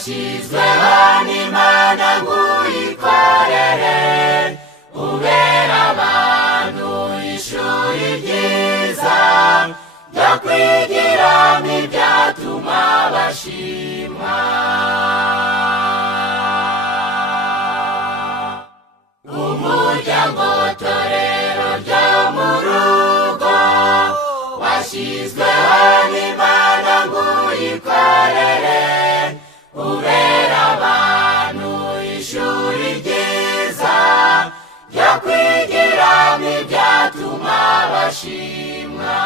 washyizweho n'Imana ngo uyikorere, ubera abantu ishuri ryiza ryo kwigiramo ibyatuma bashimwa. Umuryango torero ryo mu rugo washyizweho n'Imana ngo uyikorere, ubera abantu ishuri ryiza ryo kwigiramo ibyatuma bashimwa.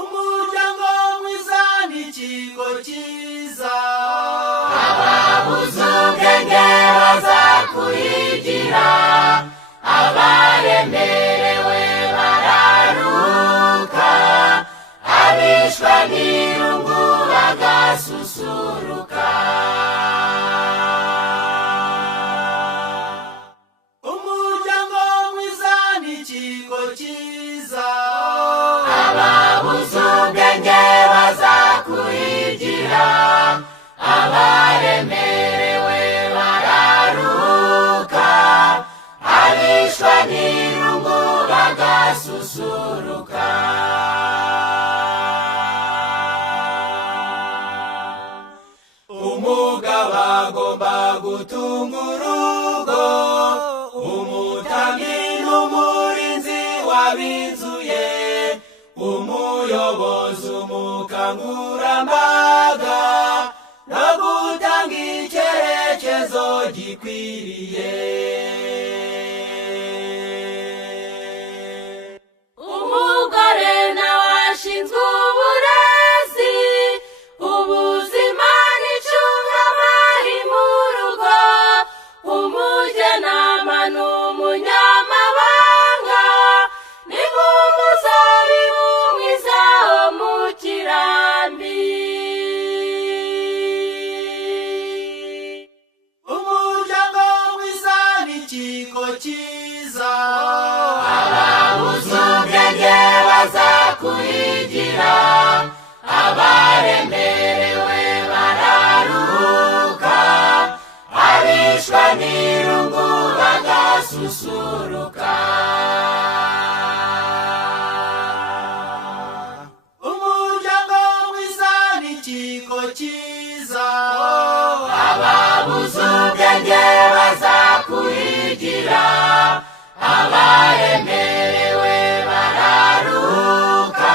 Umuryango mwiza ni ikigo cyiza, ababuze ubwenge bazakuhigira, abaremerewe bararuka, abishwe n'irungu bagasusuruka. umuryango mwiza ni ikigo cyiza, ababuze ubwenge bazakuhigira, abaremerewe bararuka, abishwe n'irungu bagasusuruka. umugabo agomba gutunga urugo, umutambyi n'umurinzi w'ab'inzu ye, umuyobozi umukangurambaga, no gutanga icyerekezo gikwiriye. Umugore nawe ashinzwe uburezi, ubuzima n'icungamari mu rugo, umujyanama n'umunyamabanga, ni nk'umuzabibu mwiza wo mu kirambi. umuryango mwiza ni ikigo cyiza, ababuze ubwenge bazakuhigira, abaremerewe bararuhuka, abishwe n'irungu bagasusuruka. umuryango mwiza ni ikigo cyiza, ababuze ubwenge bazakuhigira, abaremerewe bararuhuka,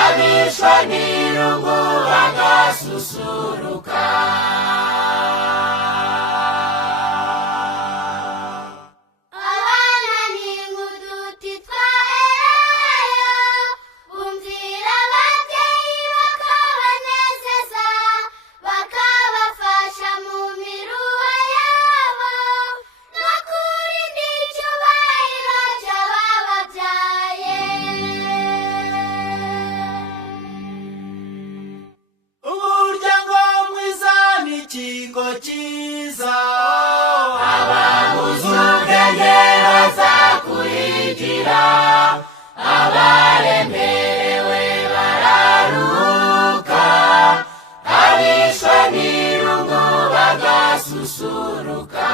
abishwe n'irungu bagasusuruka. Abana ni nk'uduti twahereweyo, bumvira ababyeyi bakabanezeza, bakabafasha mu miruho yabo, no kurinda icyubahiro cy'abababyaye. umuryango mwiza ni ikigo cyiza, ababuze ubwenge bazakuhigira, abaremerewe bararuhuka, abishwe n'irungu bagasusuruka.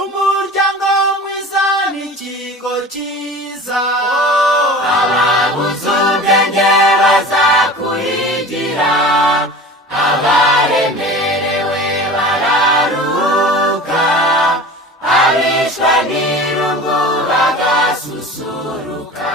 umuryango mwiza ni ikigo cyiza, ababuze ubwenge bazakuhigira, abaremerewe bararuhuka, abishwe n'irungu bagasusuruka.